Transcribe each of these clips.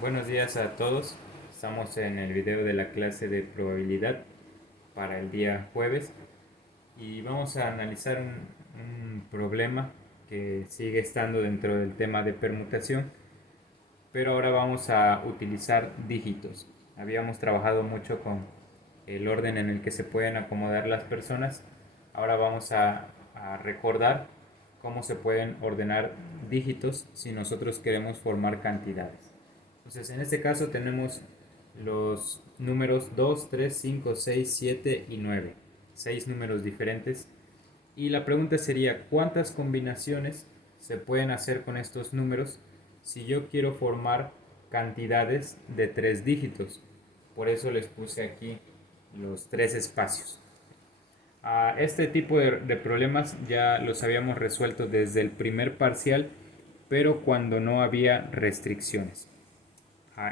Buenos días a todos. Estamos en el video de la clase de probabilidad para el día jueves y vamos a analizar un problema que sigue estando dentro del tema de permutación, pero ahora vamos a utilizar dígitos. Habíamos trabajado mucho con el orden en el que se pueden acomodar las personas. Ahora vamos a recordar cómo se pueden ordenar dígitos si nosotros queremos formar cantidades. Entonces, en este caso tenemos los números 2, 3, 5, 6, 7 y 9. 6 números diferentes. Y la pregunta sería, ¿cuántas combinaciones se pueden hacer con estos números si yo quiero formar cantidades de 3 dígitos? Por eso les puse aquí los 3 espacios. Este tipo de problemas ya los habíamos resuelto desde el primer parcial, pero cuando no había restricciones.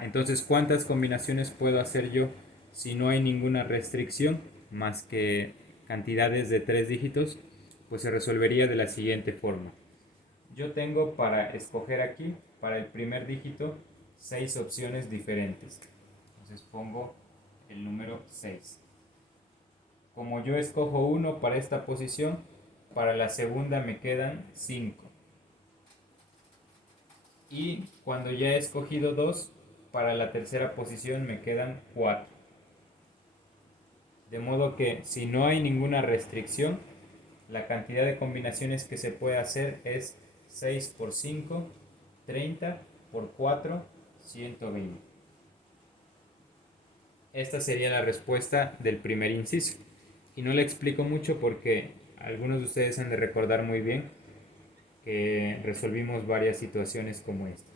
Entonces, ¿cuántas combinaciones puedo hacer yo si no hay ninguna restricción más que cantidades de 3 dígitos? Pues se resolvería de la siguiente forma. Yo tengo para escoger aquí, para el primer dígito, 6 opciones diferentes. Entonces pongo el número 6. Como yo escojo uno para esta posición, para la segunda me quedan 5. Y cuando ya he escogido 2, para la tercera posición me quedan 4. De modo que si no hay ninguna restricción, la cantidad de combinaciones que se puede hacer es 6 por 5, 30 por 4, 120. Esta sería la respuesta del primer inciso. Y no le explico mucho porque algunos de ustedes han de recordar muy bien que resolvimos varias situaciones como esta.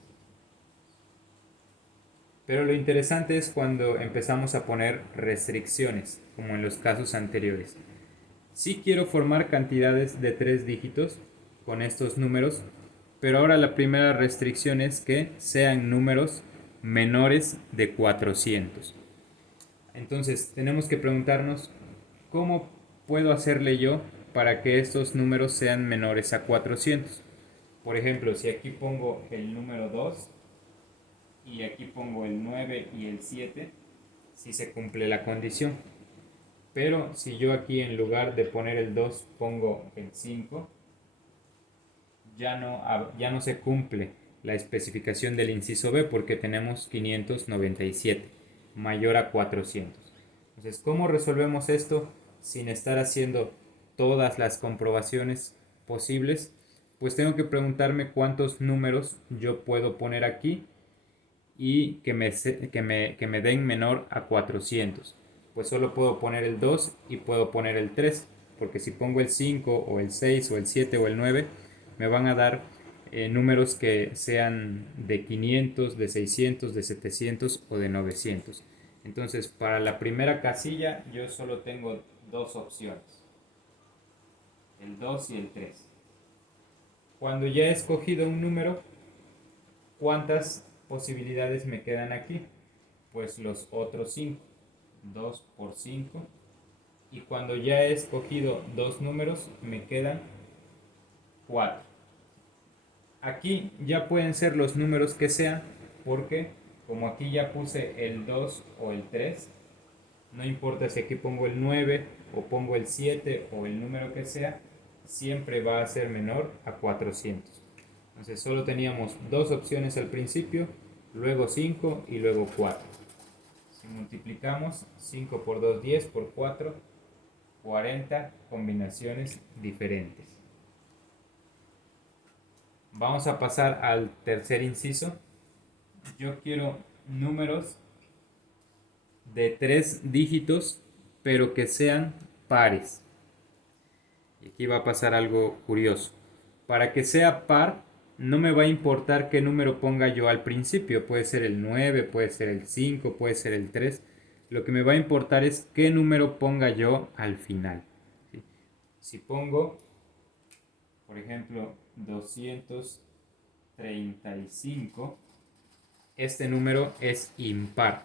Pero lo interesante es cuando empezamos a poner restricciones, como en los casos anteriores. Sí quiero formar cantidades de 3 dígitos con estos números, pero ahora la primera restricción es que sean números menores de 400. Entonces tenemos que preguntarnos cómo puedo hacerle yo para que estos números sean menores a 400. Por ejemplo, si aquí pongo el número 2 y aquí pongo el 9 y el 7, si se cumple la condición. Pero si yo aquí en lugar de poner el 2 pongo el 5, ya no se cumple la especificación del inciso B porque tenemos 597 mayor a 400. Entonces, ¿cómo resolvemos esto sin estar haciendo todas las comprobaciones posibles? Pues tengo que preguntarme cuántos números yo puedo poner aquí y que me den menor a 400. Pues solo puedo poner el 2 y puedo poner el 3, porque si pongo el 5 o el 6 o el 7 o el 9, me van a dar números que sean de 500, de 600, de 700 o de 900. Entonces, para la primera casilla yo solo tengo dos opciones, el 2 y el 3. Cuando ya he escogido un número, ¿cuántas posibilidades me quedan aquí? Pues los otros 5. 2 por 5. Y cuando ya he escogido dos números, me quedan 4. Aquí ya pueden ser los números que sean, porque como aquí ya puse el 2 o el 3, no importa si aquí pongo el 9 o pongo el 7 o el número que sea, siempre va a ser menor a 400. Entonces solo teníamos dos opciones al principio, luego 5 y luego 4. Si multiplicamos 5 por 2, 10 por 4, 40 combinaciones diferentes. Vamos a pasar al tercer inciso. Yo quiero números de 3 dígitos, pero que sean pares. Y aquí va a pasar algo curioso. Para que sea par, no me va a importar qué número ponga yo al principio. Puede ser el 9, puede ser el 5, puede ser el 3. Lo que me va a importar es qué número ponga yo al final. ¿Sí? Si pongo, por ejemplo, 235, este número es impar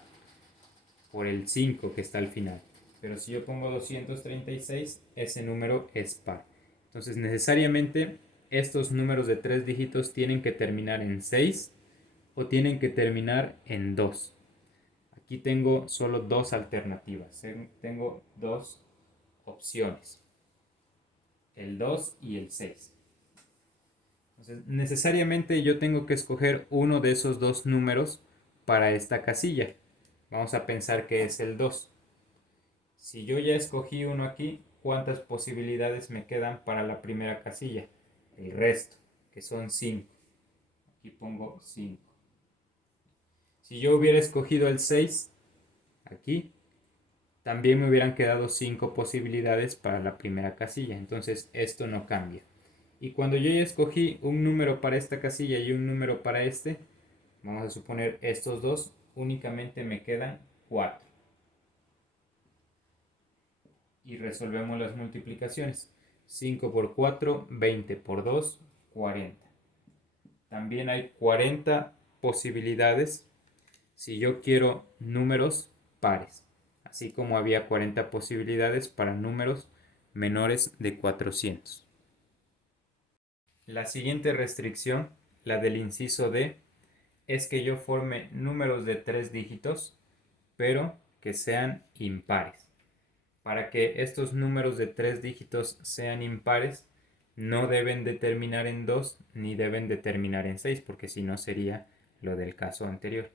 por el 5 que está al final. Pero si yo pongo 236, ese número es par. Entonces necesariamente estos números de 3 dígitos tienen que terminar en 6 o tienen que terminar en 2. Aquí tengo solo dos alternativas, tengo dos opciones, el 2 y el 6. Entonces, necesariamente yo tengo que escoger uno de esos dos números para esta casilla. Vamos a pensar que es el 2. Si yo ya escogí uno aquí, ¿cuántas posibilidades me quedan para la primera casilla? El resto, que son 5. Aquí pongo 5. Si yo hubiera escogido el 6, aquí, también me hubieran quedado 5 posibilidades para la primera casilla. Entonces esto no cambia. Y cuando yo ya escogí un número para esta casilla y un número para este, vamos a suponer estos dos, únicamente me quedan 4. Y resolvemos las multiplicaciones. 5 por 4, 20 por 2, 40. También hay 40 posibilidades si yo quiero números pares, así como había 40 posibilidades para números menores de 400. La siguiente restricción, la del inciso D, es que yo forme números de 3 dígitos, pero que sean impares. Para que estos números de 3 dígitos sean impares, no deben de terminar en 2 ni deben de terminar en 6, porque si no sería lo del caso anterior.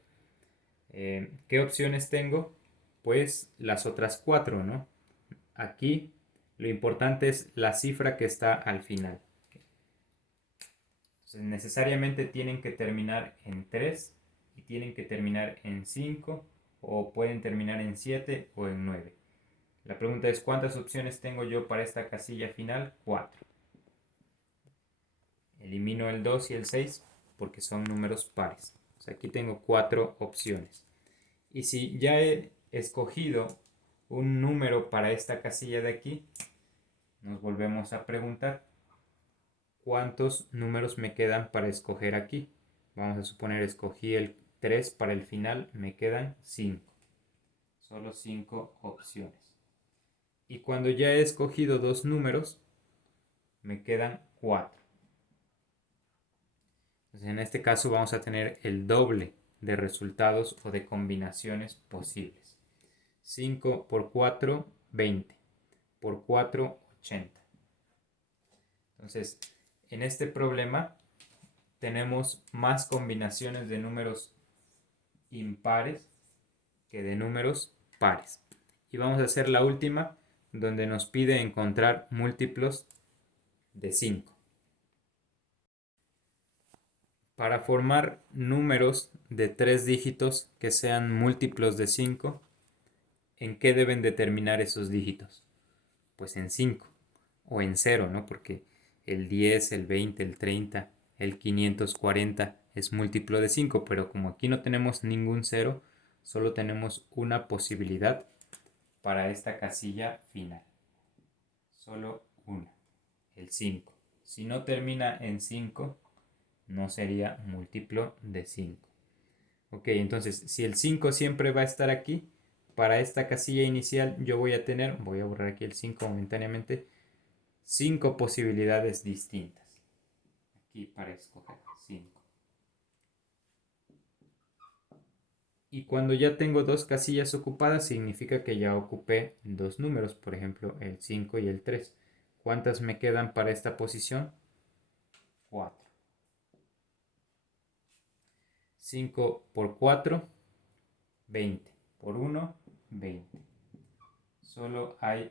¿Qué opciones tengo? Pues las otras 4, ¿no? Aquí lo importante es la cifra que está al final. Entonces, necesariamente tienen que terminar en 3 y tienen que terminar en 5 o pueden terminar en 7 o en 9. La pregunta es, ¿cuántas opciones tengo yo para esta casilla final? 4. Elimino el 2 y el 6 porque son números pares. O sea, aquí tengo 4 opciones. Y si ya he escogido un número para esta casilla de aquí, nos volvemos a preguntar, ¿cuántos números me quedan para escoger aquí? Vamos a suponer escogí el 3 para el final, me quedan 5. Solo 5 opciones. Y cuando ya he escogido dos números, me quedan 4. Entonces, en este caso vamos a tener el doble de resultados o de combinaciones posibles. 5 por 4, 20. Por 4, 80. Entonces, en este problema tenemos más combinaciones de números impares que de números pares. Y vamos a hacer la última, donde nos pide encontrar múltiplos de 5. Para formar números de 3 dígitos que sean múltiplos de 5, ¿en qué deben determinar esos dígitos? Pues en 5 o en 0, ¿no? Porque el 10, el 20, el 30, el 540 es múltiplo de 5, pero como aquí no tenemos ningún 0, solo tenemos una posibilidad para esta casilla final. Solo una, el 5. Si no termina en 5, no sería múltiplo de 5. Ok, entonces si el 5 siempre va a estar aquí, para esta casilla inicial yo voy a tener, voy a borrar aquí el 5 momentáneamente, 5 posibilidades distintas. Aquí para escoger 5. Y cuando ya tengo dos casillas ocupadas, significa que ya ocupé dos números, por ejemplo, el 5 y el 3. ¿Cuántas me quedan para esta posición? 4. 5 por 4, 20. Por 1, 20. Solo hay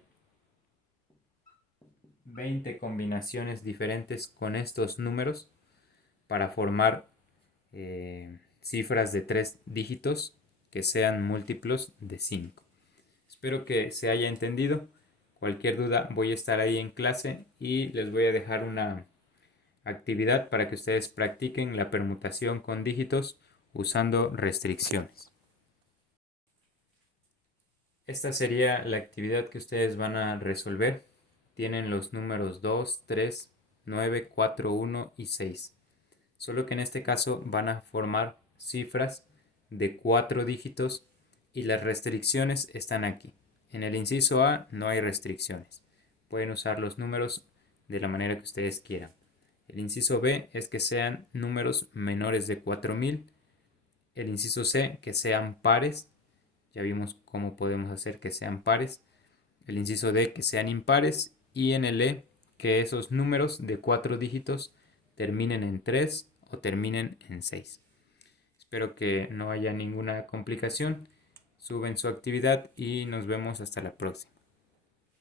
20 combinaciones diferentes con estos números para formar cifras de 3 dígitos que sean múltiplos de 5. Espero que se haya entendido. Cualquier duda voy a estar ahí en clase y les voy a dejar una actividad para que ustedes practiquen la permutación con dígitos usando restricciones. Esta sería la actividad que ustedes van a resolver. Tienen los números 2, 3, 9, 4, 1 y 6. Solo que en este caso van a formar cifras de 4 dígitos y las restricciones están aquí. En el inciso A no hay restricciones. Pueden usar los números de la manera que ustedes quieran. El inciso B es que sean números menores de 4000 el inciso C, que sean pares. Ya vimos cómo podemos hacer que sean pares. El inciso D, que sean impares. Y en el E, que esos números de 4 dígitos terminen en 3 o terminen en 6. Espero que no haya ninguna complicación. Suben su actividad y nos vemos hasta la próxima.